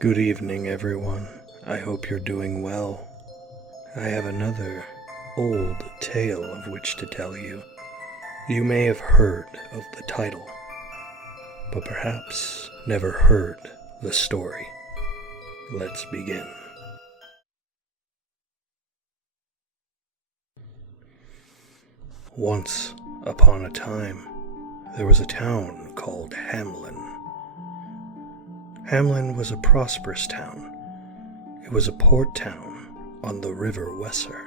Good evening, everyone. I hope you're doing well. I have another old tale of which to tell you. You may have heard of the title, but perhaps never heard the story. Let's begin. Once upon a time, there was a town called Hamelin. Hamelin was a prosperous town. It was a port town on the River Weser.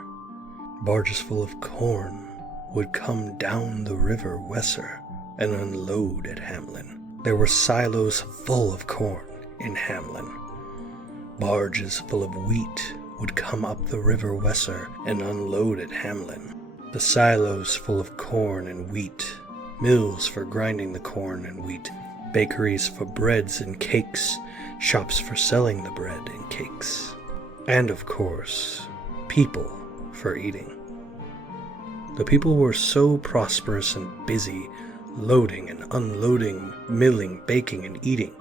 Barges full of corn would come down the River Weser and unload at Hamelin. There were silos full of corn in Hamelin. Barges full of wheat would come up the River Weser and unload at Hamelin. The silos full of corn and wheat, mills for grinding the corn and wheat, bakeries for breads and cakes, shops for selling the bread and cakes, and of course, people for eating. The people were so prosperous and busy, loading and unloading, milling, baking, and eating.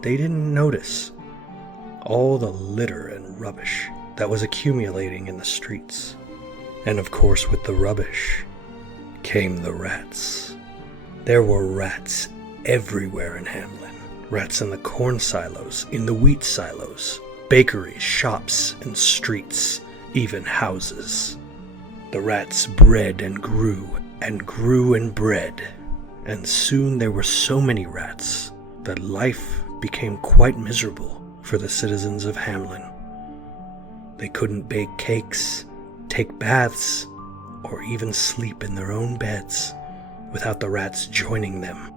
They didn't notice all the litter and rubbish that was accumulating in the streets. And of course, with the rubbish came the rats. There were rats everywhere in Hamelin. Rats in the corn silos, in the wheat silos, bakeries, shops, and streets, even houses. The rats bred and grew and bred, and soon there were so many rats that life became quite miserable for the citizens of Hamelin. They couldn't bake cakes, take baths, or even sleep in their own beds without the rats joining them.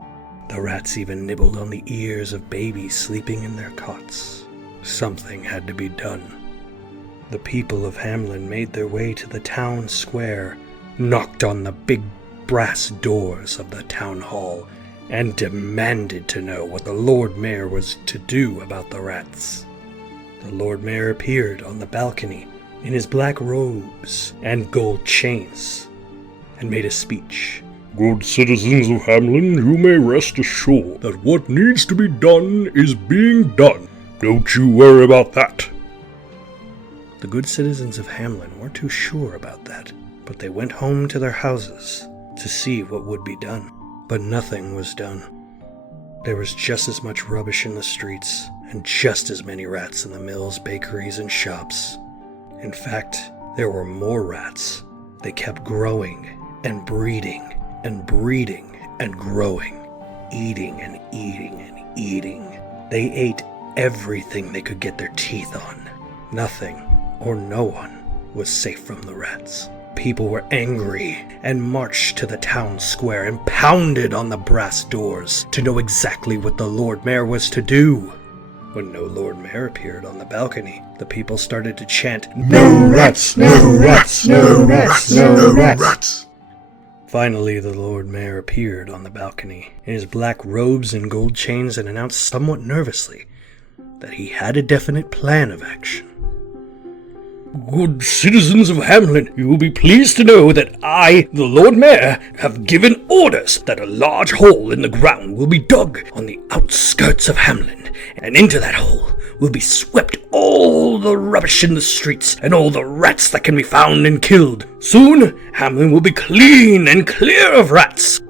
The rats even nibbled on the ears of babies sleeping in their cots. Something had to be done. The people of Hamelin made their way to the town square, knocked on the big brass doors of the town hall, and demanded to know what the Lord Mayor was to do about the rats. The Lord Mayor appeared on the balcony in his black robes and gold chains, and made a speech. Good citizens of Hamelin, you may rest assured that what needs to be done is being done. Don't you worry about that. The good citizens of Hamelin weren't too sure about that, but they went home to their houses to see what would be done. But nothing was done. There was just as much rubbish in the streets, and just as many rats in the mills, bakeries, and shops. In fact, there were more rats. They kept growing and breeding and breeding and growing, eating and eating and eating. They ate everything they could get their teeth on. Nothing or no one was safe from the rats. People were angry and marched to the town square and pounded on the brass doors to know exactly what the Lord Mayor was to do. When no Lord Mayor appeared on the balcony, the people started to chant, "No rats! No rats! No rats! No rats!" Finally, the Lord Mayor appeared on the balcony in his black robes and gold chains and announced somewhat nervously that he had a definite plan of action. Good citizens of Hamelin, you will be pleased to know that I, the Lord Mayor, have given orders that a large hole in the ground will be dug on the outskirts of Hamelin, and into that hole will be swept all the rubbish in the streets and all the rats that can be found and killed. Soon, Hamelin will be clean and clear of rats.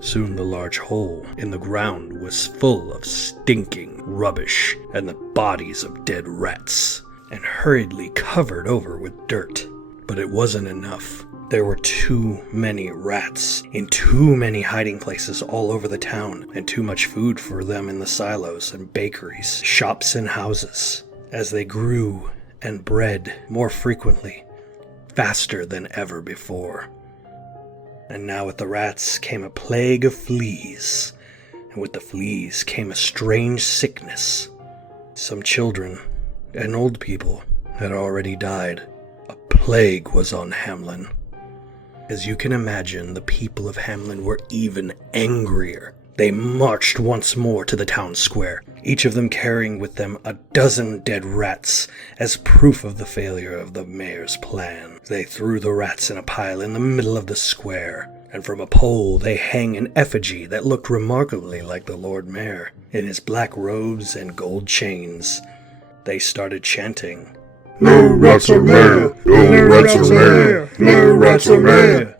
Soon the large hole in the ground was full of stinking rubbish and the bodies of dead rats, and hurriedly covered over with dirt. But it wasn't enough. There were too many rats in too many hiding places all over the town, and too much food for them in the silos and bakeries, shops and houses, as they grew and bred more frequently, faster than ever before. And now with the rats came a plague of fleas, and with the fleas came a strange sickness. Some children and old people had already died. A plague was on Hamelin. As you can imagine, the people of Hamelin were even angrier. They marched once more to the town square, each of them carrying with them a dozen dead rats as proof of the failure of the mayor's plan. They threw the rats in a pile in the middle of the square, and from a pole they hang an effigy that looked remarkably like the Lord Mayor, in his black robes and gold chains. They started chanting, "No rats are mayor! No rats are mayor! No rats are mayor!"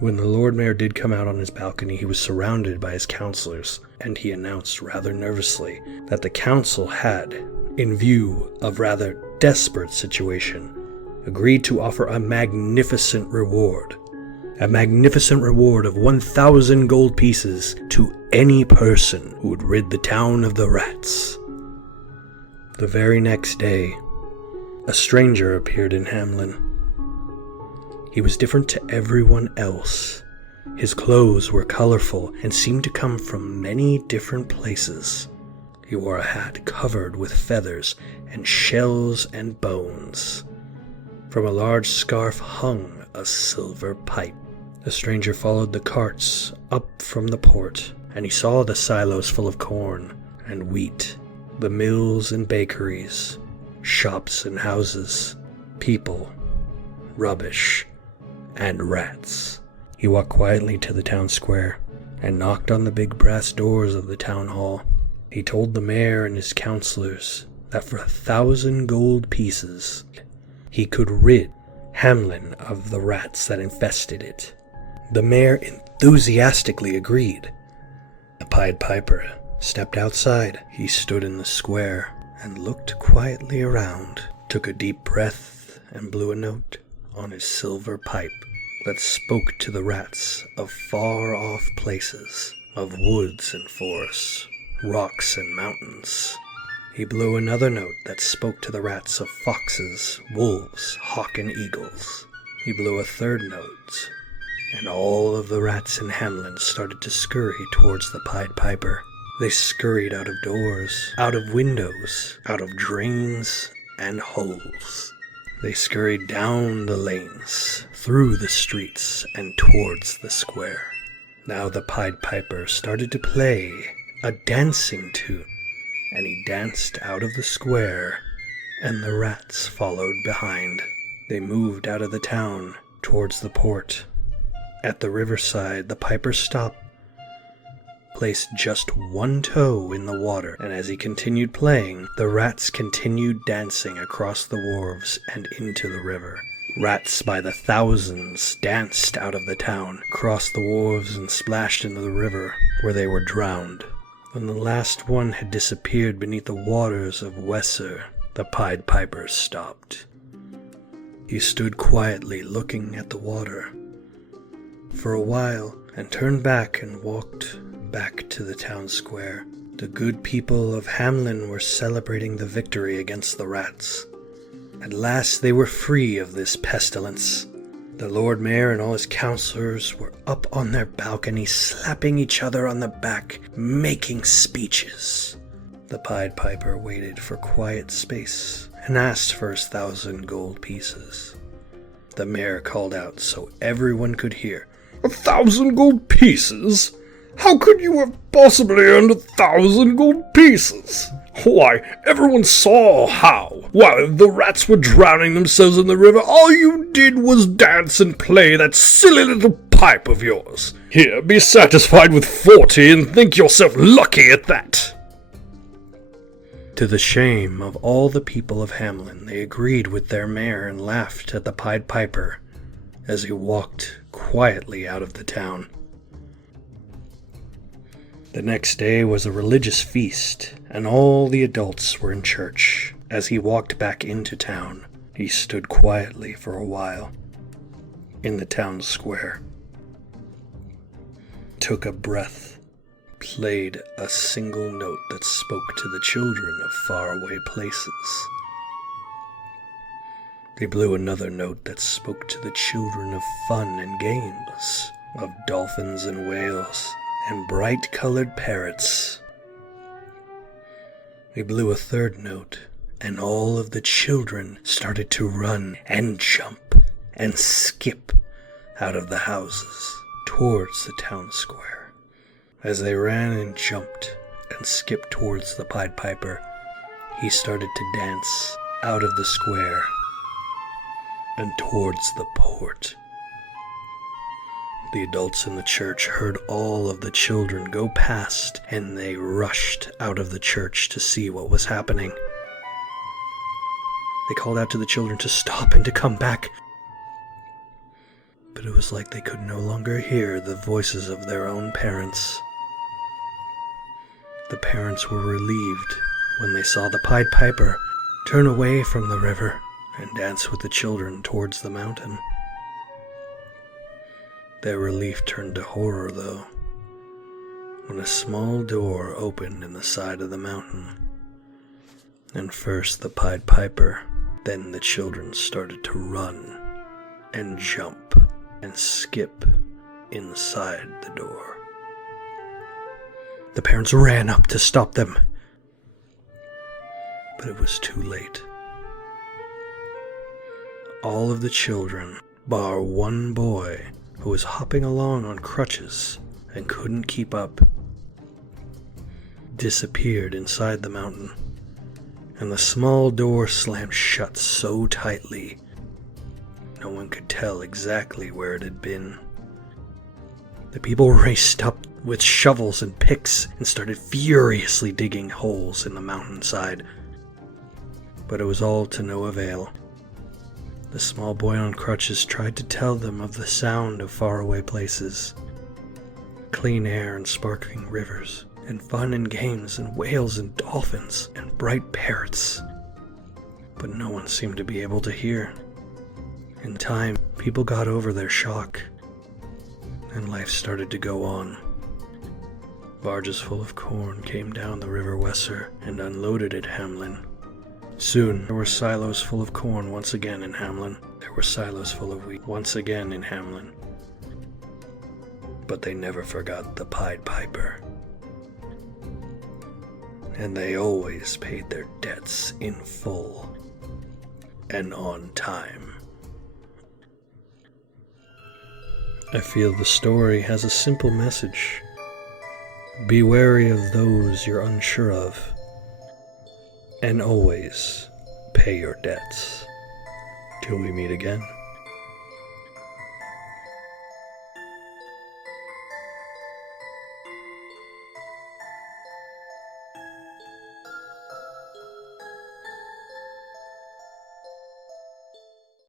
When the Lord Mayor did come out on his balcony, he was surrounded by his councilors, and he announced rather nervously that the council had, in view of rather desperate situation, agreed to offer a magnificent reward of 1,000 gold pieces to any person who would rid the town of the rats. The very next day, a stranger appeared in Hamelin. He was different to everyone else. His clothes were colorful and seemed to come from many different places. He wore a hat covered with feathers and shells and bones. From a large scarf hung a silver pipe. The stranger followed the carts up from the port, and he saw the silos full of corn and wheat, the mills and bakeries, shops and houses, people, rubbish, and rats. He walked quietly to the town square and knocked on the big brass doors of the town hall. He told the mayor and his councilors that for 1,000 gold pieces he could rid Hamelin of the rats that infested it. The mayor enthusiastically agreed. The Pied Piper stepped outside. He stood in the square and looked quietly around, took a deep breath, and blew a note on his silver pipe that spoke to the rats of far-off places, of woods and forests, rocks and mountains. He blew another note that spoke to the rats of foxes, wolves, hawk, and eagles. He blew a third note, and all of the rats in Hamelin started to scurry towards the Pied Piper. They scurried out of doors, out of windows, out of drains and holes. They scurried down the lanes, through the streets, and towards the square. Now the Pied Piper started to play a dancing tune, and he danced out of the square, and the rats followed behind. They moved out of the town towards the port. At the riverside, the piper stopped, placed just one toe in the water, and as he continued playing, the rats continued dancing across the wharves and into the river. Rats by the thousands danced out of the town, crossed the wharves, and splashed into the river, where they were drowned. When the last one had disappeared beneath the waters of Weser, the Pied Piper stopped. He stood quietly looking at the water for a while, and turned back and walked back to the town square. The good people of Hamelin were celebrating the victory against the rats. At last they were free of this pestilence. The Lord Mayor and all his councilors were up on their balcony, slapping each other on the back, making speeches. The Pied Piper waited for quiet space and asked for his 1,000 gold pieces. The mayor called out so everyone could hear, 1,000 gold pieces? How could you have possibly earned 1,000 gold pieces? Why, everyone saw how. While the rats were drowning themselves in the river, all you did was dance and play that silly little pipe of yours. Here, be satisfied with 40 and think yourself lucky at that. To the shame of all the people of Hamelin, they agreed with their mayor and laughed at the Pied Piper as he walked quietly out of the town. The next day was a religious feast, and all the adults were in church. As he walked back into town, he stood quietly for a while in the town square, took a breath, played a single note that spoke to the children of faraway places. He blew another note that spoke to the children of fun and games, of dolphins and whales, and bright-colored parrots. He blew a third note, and all of the children started to run and jump and skip out of the houses towards the town square. As they ran and jumped and skipped towards the Pied Piper, he started to dance out of the square and towards the port. The adults in the church heard all of the children go past, and they rushed out of the church to see what was happening. They called out to the children to stop and to come back. But it was like they could no longer hear the voices of their own parents. The parents were relieved when they saw the Pied Piper turn away from the river and dance with the children towards the mountain. Their relief turned to horror, though, when a small door opened in the side of the mountain. And first the Pied Piper, then the children started to run and jump and skip inside the door. The parents ran up to stop them, but it was too late. All of the children, bar one boy who was hopping along on crutches and couldn't keep up, disappeared inside the mountain, and the small door slammed shut so tightly no one could tell exactly where it had been. The people raced up with shovels and picks and started furiously digging holes in the mountainside, but it was all to no avail. The small boy on crutches tried to tell them of the sound of faraway places, clean air and sparkling rivers, and fun and games and whales and dolphins and bright parrots, but no one seemed to be able to hear. In time, people got over their shock, and life started to go on. Barges full of corn came down the River Weser and unloaded at Hamelin. Soon, there were silos full of corn once again in Hamelin. There were silos full of wheat once again in Hamelin. But they never forgot the Pied Piper. And they always paid their debts in full and on time. I feel the story has a simple message. Be wary of those you're unsure of, and always pay your debts. Till we meet again.